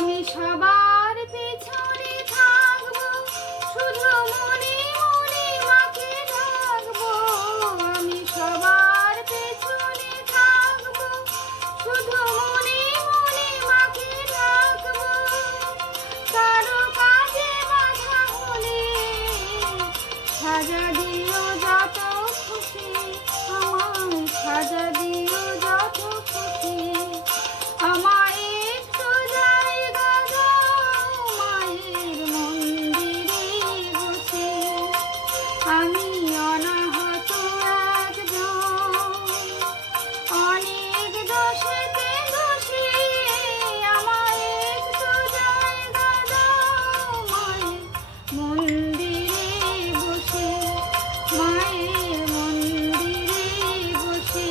আমি সবার পেছনে থাকবো, শুধু মনে মনে মাকে ডাকবো। আমি সবার পেছনে থাকবো, শুধু মনে মনে মাকে ডাকবো। কারো কাজে বাধা হলে সাজা দিও যত খুশি, আমার সাজা দিও যত খুশি। আমায় একটু জায়গা দাও মায়ের মন্দিরে বসে, আমি অনাহত একজন, অনেক দোষেতে দোষী। আমায় একটু জায়গা দাও মায়ের মন্দিরে বসে, মায়ের মন্দিরে বসে।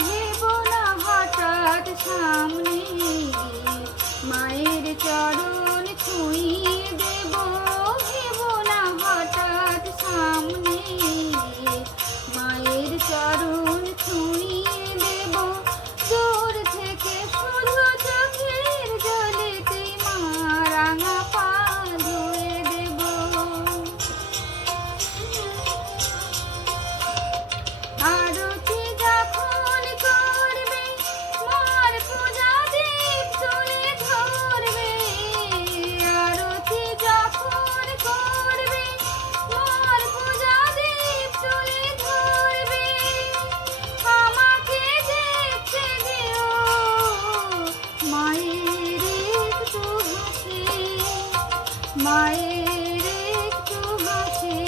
ভেবো না হঠাৎ সামনে মায়ের চরণ ছুঁয়ে দেব। ভেবো না হঠাৎ সামনে মায়ের চরণ ছুঁয়ে দেব। দূর থেকে শুধু চোখের জলেতে মা রাঙা পা ধুয়ে দেব। আরতি যখন করবে মার পূজা দীপ তুলে ধরবে। আরতি যখন করবে মার পূজা দীপ তুলে ধরবে। আমাকে দেখতে দিও মায়ের একটু হাসি, মায়ের একটু হাসি।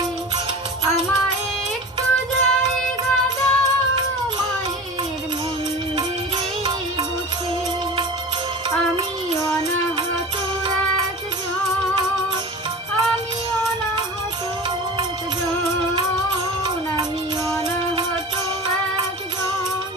আমায় একটু জায়গা দাও মায়ের মন্দিরে বসে, আমি অনাহত একজন, আমি অনাহত একজন, আমি অনাহত একজন।